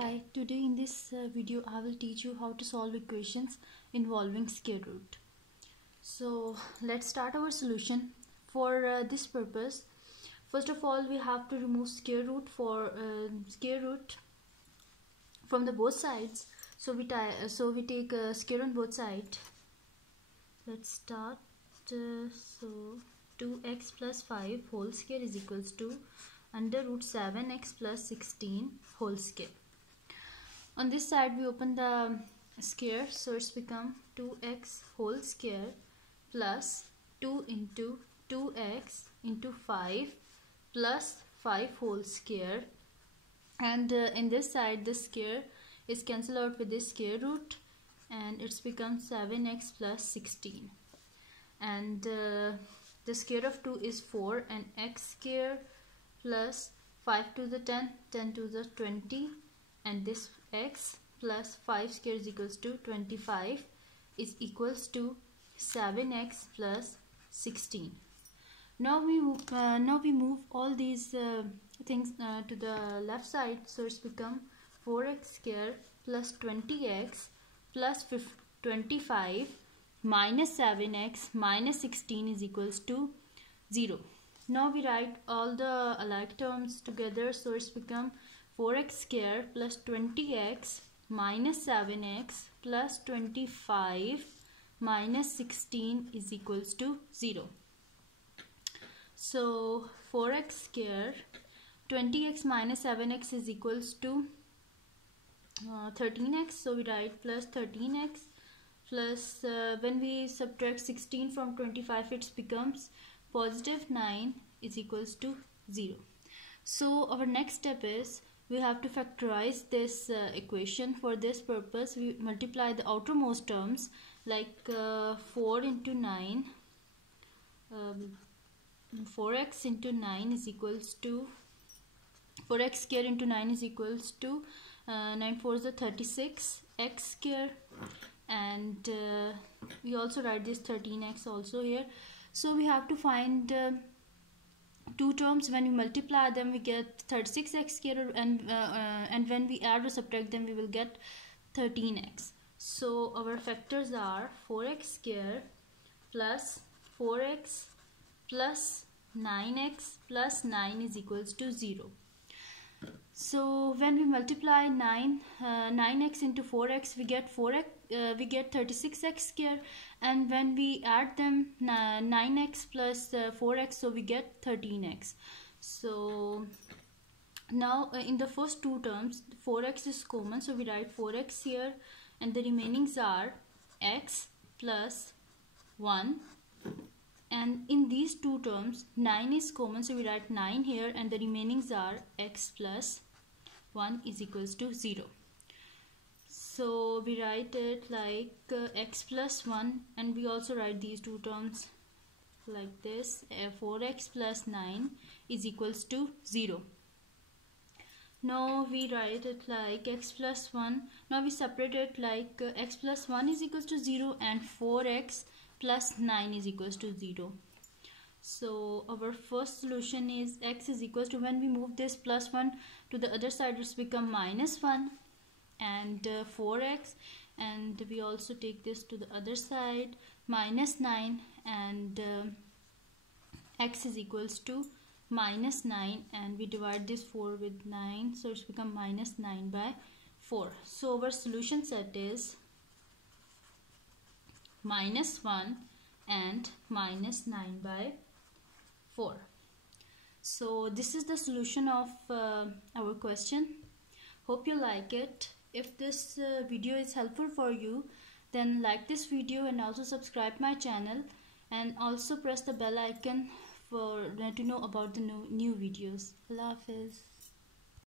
Hi, today in this video I will teach you how to solve equations involving square root. So let's start our solution. For this purpose, first of all we have to remove square root from the both sides. So we take square on both sides. Let's start. So 2x plus 5 whole square is equals to under root 7x plus 16 whole square. On this side we open the square, so it's become 2x whole square plus 2 into 2x into 5 plus 5 whole square, and in this side the square is cancelled out with this square root and it's become 7x plus 16, and the square of 2 is 4 and x square plus 5 to the 10, 10 to the 20, and this x plus 5 square is equals to 25 is equals to 7x plus 16. Now we move all these things to the left side, so it's become 4x square plus 20x plus 25 minus 7x minus 16 is equals to 0. Now we write all the alike terms together, so it's become 4x square plus 20x minus 7x plus 25 minus 16 is equals to 0. So 4x square 20x minus 7x is equals to 13x, so we write plus 13x plus when we subtract 16 from 25 it becomes positive 9 is equals to 0. So our next step is we have to factorize this equation. For this purpose we multiply the outermost terms, like 4 into 9, 4x into 9 is equals to 4x square into 9 is equals to 9 4 is the 36 x square, and we also write this 13x also here. So we have to find two terms. When we multiply them we get 36x square, and when we add or subtract them we will get 13x. So our factors are 4x square plus 4x plus 9x plus 9 is equals to 0. So when we multiply 9x into 4x we get 36x square, and when we add them 9x plus 4x, so we get 13x. So now in the first two terms 4x is common, so we write 4x here, and the remainings are x plus 1, and in these two terms 9 is common, so we write 9 here, and the remainings are x plus 1 is equals to 0. So we write it like x plus 1, and we also write these two terms like this, 4x plus 9 is equals to 0. Now we write it like x plus 1. Now we separate it like x plus 1 is equals to 0 and 4x plus 9 is equals to 0. So our first solution is x is equals to, when we move this plus 1 to the other side it's become minus 1 and 4x, and we also take this to the other side minus 9, and x is equals to minus 9, and we divide this 4 with 9, so it's become minus 9 by 4. So our solution set is minus 1 and minus 9 by 4. So this is the solution of our question. Hope you like it. If this video is helpful for you, then like this video and also subscribe my channel, and also press the bell icon for to know about the new videos. Allah Hafiz.